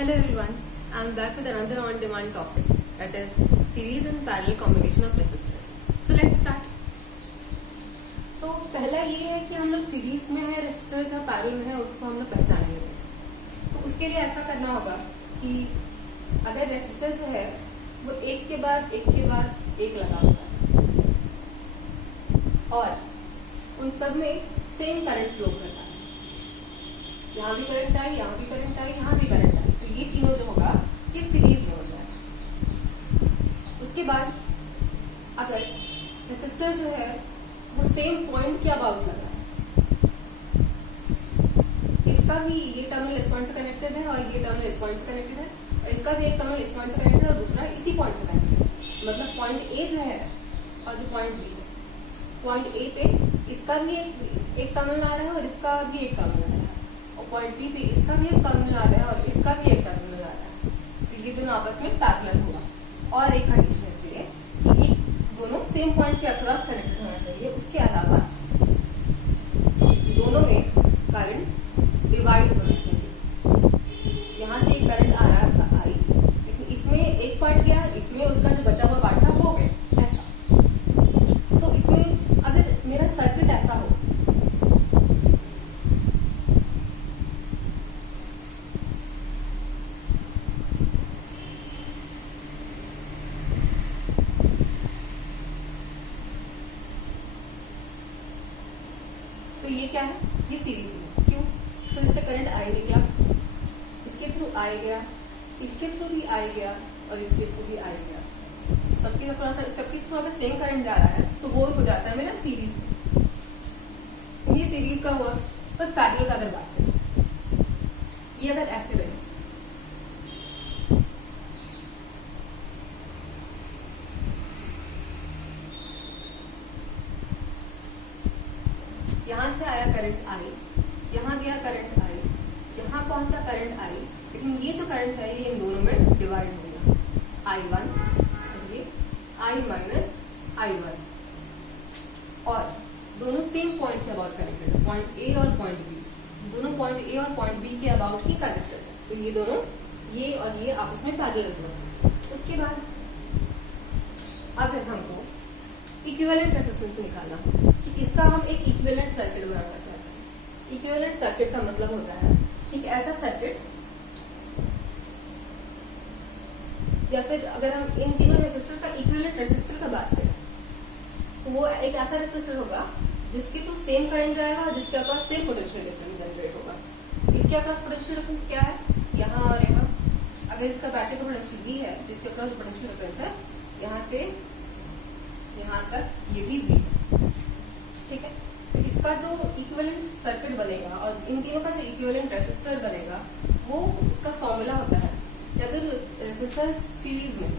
Hello everyone, I am back with another on-demand topic, that is series and parallel combination of resistors. So let's start. So पहला ये है कि हम लोग series में है रेसिस्टर्स या पैरेलल में है उसको हम लोग पहचानेंगे कैसे। तो उसके लिए ऐसा करना होगा कि अगर रेसिस्टर जो है वो एक के बाद एक लगा हुआ है और उन सब में सेम करंट फ्लो करता है, यहाँ भी करंट आई, यहाँ भी करंट आई, यहाँ भी करंट आई, तो ये तीनों जो होगा ये सीरीज में हो जाएगा। उसके बाद अगर रेसिस्टर जो है वो सेम पॉइंट के अबाउट लगा है, इसका भी ये टर्मिनल इस पॉइंट से कनेक्टेड है और ये टर्मिनल इस पॉइंट से कनेक्टेड है, और इसका भी एक टर्मिनल इस पॉइंट से कनेक्टेड है और दूसरा इसी पॉइंट से कनेक्टेड है। मतलब पॉइंट ए जो है और जो पॉइंट बी है, पॉइंट ए पे इसका भी एक टर्मिनल आ रहा है और इसका भी एक टर्मिनल आ रहा है, और पॉइंट बी पे इसका भी एक टर्मिनल आ रहा है और इसका भी एक टर्मिनल आ रहा है, तो ये दोनों आपस में पैरेलल हुआ। और एक कंडीशन इसके लिए कि एक दोनों सेम पॉइंट के अक्रॉस कनेक्टेड होना चाहिए, उसके अलावा दोनों में करंट डिवाइड होना चाहिए। यहाँ से एक करंट आ रहा था आई, लेकिन इसमें एक पार्ट गया, इसमें उसका जो बचा हुआ पार्ट था वो गया, ऐसा। तो इसमें अगर मेरा सर्किट ऐसा हो, तो ये क्या है, ये सीरीज में। क्यों? तो इससे करंट आई निकला, इसके थ्रू आई गया, इसके थ्रू भी आई गया और इसके थ्रू भी आई गया। सबके थ्रू अगर सेम करंट जा रहा है तो वो हो जाता है मेरा सीरीज। ये सीरीज का हुआ। पर पैरेलल का अगर बात करें, ये अगर ऐसे रहे, यहां से आया करंट आई, यहां गया करंट आई, यहां पहुंचा करंट आई, लेकिन ये जो करंट है ये इन दोनों में डिवाइड हो गया, I1 और ये I माइनस I1, और दोनों सेम पॉइंट के अबाउट कनेक्टेड है, पॉइंट ए और पॉइंट बी, दोनों पॉइंट ए और पॉइंट बी के अबाउट ही कनेक्टेड है, तो ये दोनों ये और ये आपस में पैरेलल हुआ। उसके बाद अगर हमको इक्विवेलेंट रेजिस्टेंस निकालना हो कि इसका हम एक इक्विवेलेंट सर्किट बनाना चाहते हैं। इक्विवेलेंट सर्किट का मतलब होता है एक ऐसा सर्किट, या फिर अगर हम इन तीनों रेजिस्टर का इक्विवेलेंट रेजिस्टर का बात करें तो वो एक ऐसा रेजिस्टर होगा जिसके थ्रू सेम करंट जाएगा और जिसके across same potential difference generate होगा। इसके अक्रॉस पोटेंशियल डिफरेंस क्या है, यहाँ और यहाँ। अगर इसका बैटरी का पोटेंशियल V है, जिसके अक्रॉस पोटेंशियल डिफरेंस है यहाँ से यहाँ तक, ये भी V, ठीक है। तो इसका जो इक्विवेलेंट सर्किट बनेगा और इन तीनों का जो इक्विवेलेंट रेजिस्टर बनेगा वो इसका फॉर्मूला होता है कि अगर रेजिस्टर सीरीज में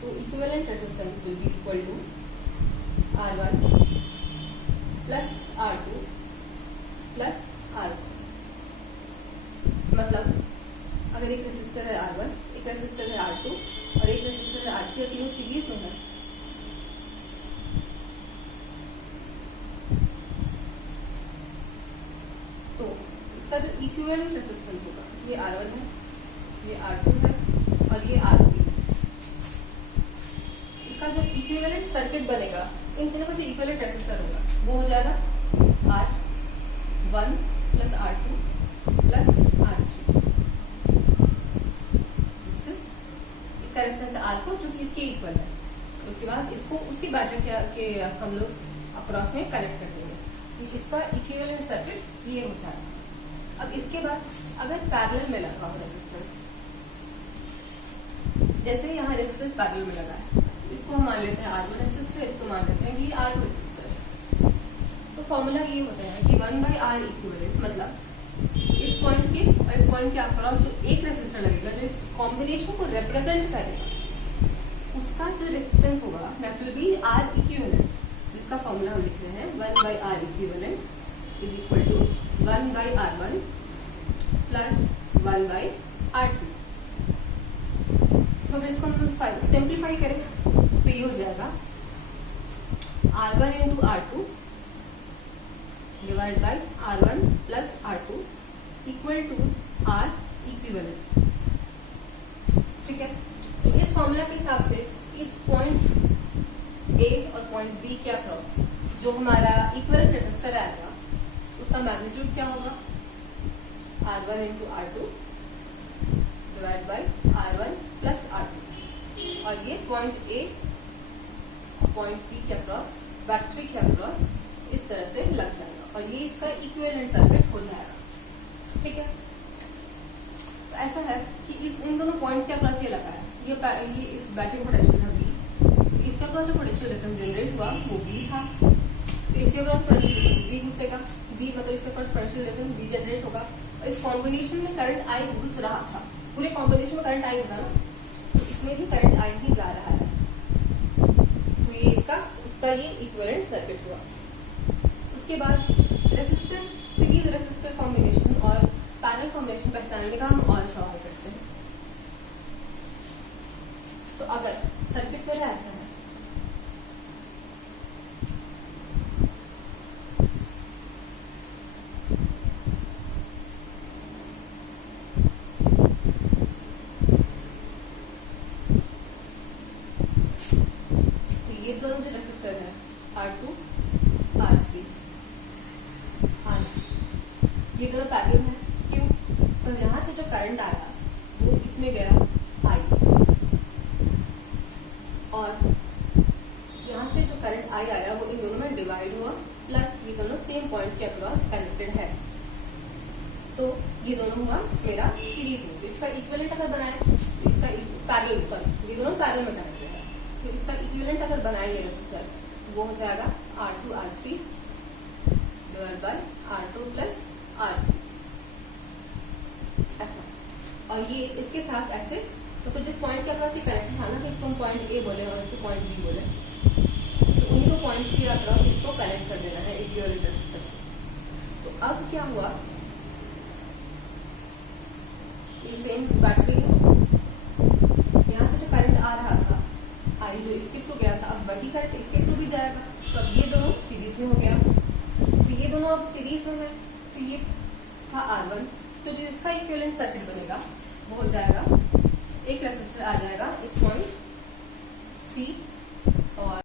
तो equivalent resistance will be equal to R1 plus R2 plus R2। मतलब अगर एक रेजिस्टर है R1, एक रेजिस्टर है R2 और एक रेजिस्टर है R3 और तीनों सीरीज में है, तो इसका जो इक्विवेलेंट रेजिस्टेंस होगा ये R1 है, ये R2 है और ये R3 है। इसका जो इक्विवेलेंट सर्किट बनेगा, इन तीनों का जो इक्विवेलेंट रेजिस्टर होगा वो हो जाएगा R1 plus R2 plus R3। इसका रेजिस्टेंस है R4 जो कि इसके इक्वल है। उसके बाद इसको उसी बैटरी के हम लोग अक्रॉस में कनेक्ट कर देंगे, इसका इक्विवेलेंट सर्किट ये हो जाएगा। अब इसके बाद अगर पैरेलल में लगा हो रेजिस्टेंस, जैसे यहाँ रेजिस्टेंस पैरेलल में लगा है, इसको हम मान लेते हैं R1 रेजिस्टर, इसको मान लेते हैं कि R2 रेजिस्टर है। तो फॉर्मूला ये होता है कि 1/R इक्विवेलेंट, मतलब इस पॉइंट के और इस पॉइंट के अक्रॉस जो एक रेजिस्टर लगेगा जो इस कॉम्बिनेशन को रिप्रेजेंट करेगा, उसका जो रेजिस्टेंस होगा that will be R equivalent, जिसका फॉर्मूला हम लिख रहे हैं 1/R equivalent is equal to 1/R1 plus 1/R2। तो इसको हम सिंप्लीफाई करें तो ये हो जाएगा R1 into R2 divide by R1 plus R2 equal to R equivalent. A और पॉइंट बी के अक्रॉस जो हमारा इक्विवेलेंट रेजिस्टर आएगा उसका मैग्नीट्यूड क्या होगा, R1 into R2 divide by R1 plus R2, और ये पॉइंट ए और पॉइंट बी के अक्रॉस बैटरी के अक्रॉस इस तरह से लग जाएगा और ये इसका इक्विवेलेंट सर्किट हो जाएगा। ठीक है, तो ऐसा है कि इन दोनों पॉइंट्स के अक्रॉस ये लगा है, ये इस बैटरी पोटेंशियल था V, इसके अक्रॉस जो पोटेंशियल डिफरेंस जनरेट हुआ वो V था, तो इसके across potential difference V घुसेगा, V मतलब इसके across potential difference V generate होगा और इस कॉम्बिनेशन में करंट I घुस रहा था, पूरे कॉम्बिनेशन में करंट I घुसा ना, तो इसमें भी करंट I ही जा रहा है, तो ये इसका ये इक्विवेलेंट सर्किट हुआ। उसके बाद रेसिस्टर, सीरीज रेसिस्टर कॉम्बिनेशन और पैरेलल कॉम्बिनेशन पहचानने का हम और सवाल करते हैं। तो अगर सर्किट मेरा ऐसा है, तो ये दोनों जो रेसिस्टर है R2 R3 ये दोनों पैरेलल है, क्यों, तो यहाँ से जो करंट आया वो इसमें गया I और यहाँ से जो करंट I आया वो इन दोनों में डिवाइड हुआ, प्लस ये दोनों सेम पॉइंट के अक्रॉस कनेक्टेड है, तो ये दोनों हुआ मेरा सीरीज में। तो इसका इक्विवेलेंट अगर बनाए तो इसका पैरेलल, सॉरी ये दोनों पैरेलल में कनेक्टेड है, तो इसका इक्विवेलेंट अगर बनाएंगे रेसिस्टर वो हो जाएगा R2 R3 divide bye R2 plus R3 ऐसा, और ये इसके साथ ऐसे, तो जिस पॉइंट के अक्रॉस ये कनेक्ट था ना, कि इसको हम पॉइंट ए बोले और इसको पॉइंट बी बोले, तो उन्हीं दो पॉइंट के अक्रॉस इसको कनेक्ट कर देना है इक्विवेलेंट रेजिस्टर। तो अब क्या हुआ, ये सेम बैटरी है, यहाँ से जो करंट आ रहा था आई जो इसके थ्रू गया था, अब वही करंट इसके थ्रू भी जाएगा, तो अब ये दोनों सीरीज में हो गया, तो ये दोनों अब सीरीज में है, तो ये था R1, तो जो इसका इक्विवेलेंट सर्किट बनेगा वो हो जाएगा, एक रेसिस्टर आ जाएगा इस पॉइंट C और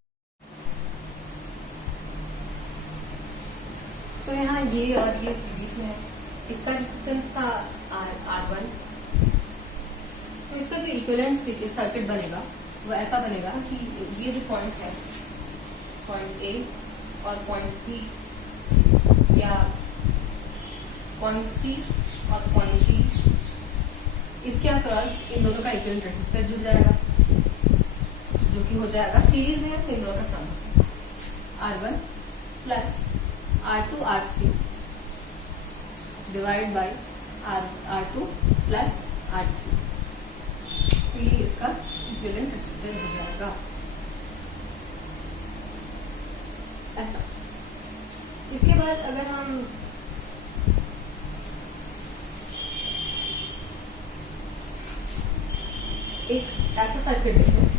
तो यहाँ ये और ये सीरीज में है, इसका रेजिस्टेंस था R1, तो इसका जो इक्विवेलेंट सर्किट बनेगा वो ऐसा बनेगा कि ये जो पॉइंट है, पॉइंट A और पॉइंट B या पॉइंट C और पॉइंट D, इसके अक्रॉस इन दोनों का इक्विवेलेंट रेजिस्टर जुड़ जाएगा, जो कि हो जाएगा सीरीज में है, तो इन दोनों का सम हो जाएगा R1 plus R2 R3 divide by R2 plus R3, तो ये इसका इक्विवेलेंट रेजिस्टर हो जाएगा ऐसा। इसके बाद अगर हम एक ऐसा सर्किट देखें,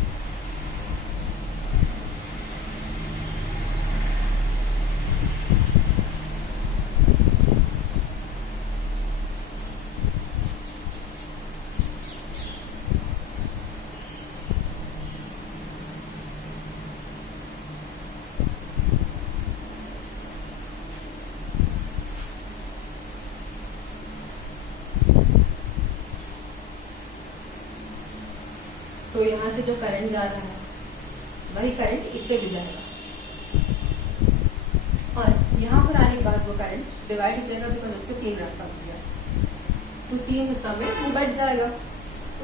तो यहाँ से जो करंट जा रहा है वही करंट इससे भी जाएगा, और यहाँ पर आने के बाद वो करंट डिवाइड हो जाएगा, बिकॉज उसके तीन रास्ता हो गया, तो तीन हिस्सा में वो बढ़ जाएगा।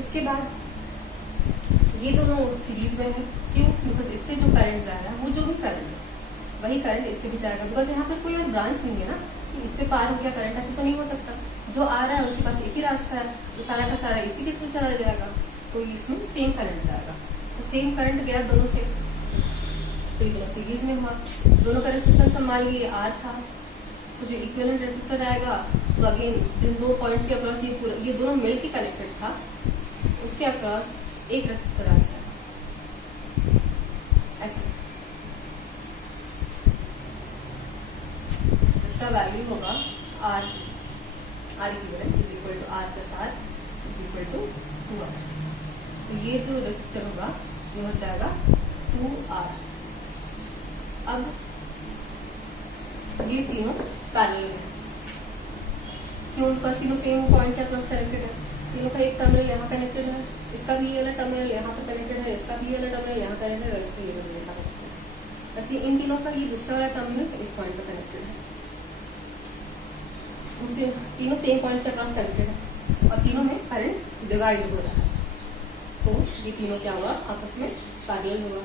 उसके बाद ये दोनों सीरीज में है, क्यों, बिकॉज इससे जो करंट जा रहा है वो जो भी करंट है वही करंट इससे भी जाएगा, बिकॉज यहाँ पर कोई और ब्रांच नहीं है ना कि इससे पार हो गया करंट, ऐसे तो नहीं हो सकता, जो आ रहा है उसके पास एक ही रास्ता है, तो सारा का सारा इसी के थ्रू चला जाएगा, तो इसमें सेम करंट जाएगा, तो सेम करंट गया दोनों से, तो ये दोनों सीरीज में हुआ, दोनों का रेजिस्टेंस हम मान लिए R था, तो जो इक्विवेलेंट रेजिस्टर आएगा तो अगेन इन दो पॉइंट्स के अक्रॉस ये दोनों मिल के कनेक्टेड था, उसके अक्रॉस एक रेजिस्टर आ जाएगा ऐसे, जिसका वैल्यू होगा R equivalent is equal to R plus R is equal to 2R। तो ये जो रेजिस्टर होगा ये हो जाएगा 2R अब ये तीनों पैरेलल है, क्यों? बिकॉज तीनों सेम पॉइंट के क्रॉस कनेक्टेड है। तीनों का एक टर्मिनल यहाँ कनेक्टेड है, इसका भी ये वाला टर्मिनल यहाँ पर कनेक्टेड है, इसका भी ये वाला टर्मिनल यहाँ कनेक्टेड है, इसका ये वाला यहाँ कनेक्टेड है। ऐसे इन तीनों का ये दूसरा वाला टर्मिनल इस पॉइंट पर कनेक्टेड है। उससे तीनों सेम पॉइंट के क्रॉस कनेक्टेड है और तीनों में करंट डिवाइड हो रहा है, तो ये तीनों क्या हुआ? आपस में पैरेलल हुआ।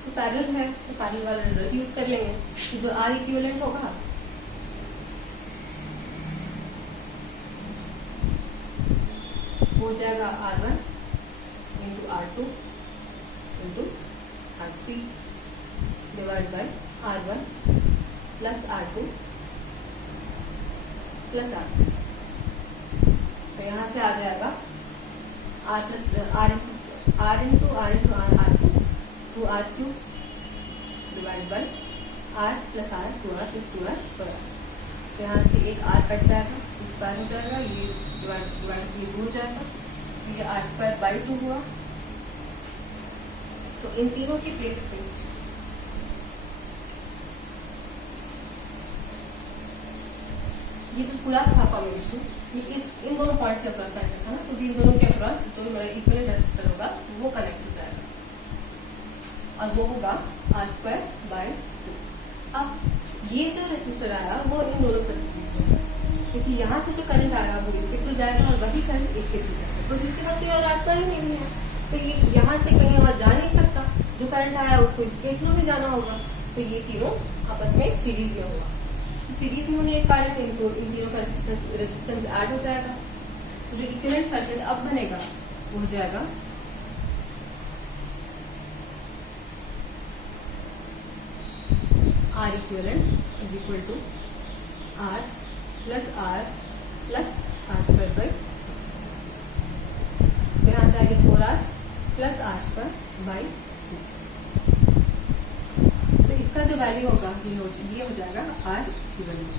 तो पैरेलल है तो पैरेलल वाला रिजल्ट यूज कर लेंगे। तो जो आर इक्विवेलेंट होगा हो जाएगा R1 into R2 into R3 divide by R1 plus R2 plus R3। तो यहाँ से आ जाएगा R plus R into R2 two R cube divide by R plus R 2R plus 2R square. तो यहाँ से एक R कट जाएगा, इस बार हो जाएगा, ये डिवाइड हो जाएगा, ये R स्क्वायर बाई 2 हुआ। तो इन तीनों के प्लेस पे ये जो पूरा था कॉम्बिनेशन, ये इन दोनों पॉइंट से अक्रॉस कनेक्ट था ना, तो इन दोनों के अक्रॉस जो मेरा इक्विवेलेंट रेजिस्टर होगा वो कनेक्ट हो जाएगा और वो होगा R स्क्वायर बाई 2। अब ये जो रेजिस्टर आया वो इन दोनों से सीरीज में है, क्योंकि यहाँ से जो करंट आया वो इसके थ्रू जाएगा और वही करंट इसके थ्रू जाएगा, तो इसके पास कोई और रास्ता ही नहीं है, तो ये यहाँ से कहीं और जा नहीं सकता। जो करंट आया उसको इसके थ्रू ही जाना होगा, तो ये तीनों आपस में सीरीज में होगा। सीरीज में होने के कारण इन तीनों का रेजिस्टेंस ऐड हो जाएगा। तो जो इक्विवेलेंट सर्किट अब बनेगा वो हो जाएगा R equivalent is equal to R plus R plus R square by, यहाँ से आगे 4R plus R square by 2। तो इसका जो वैल्यू होगा ये हो जाएगा R equivalent।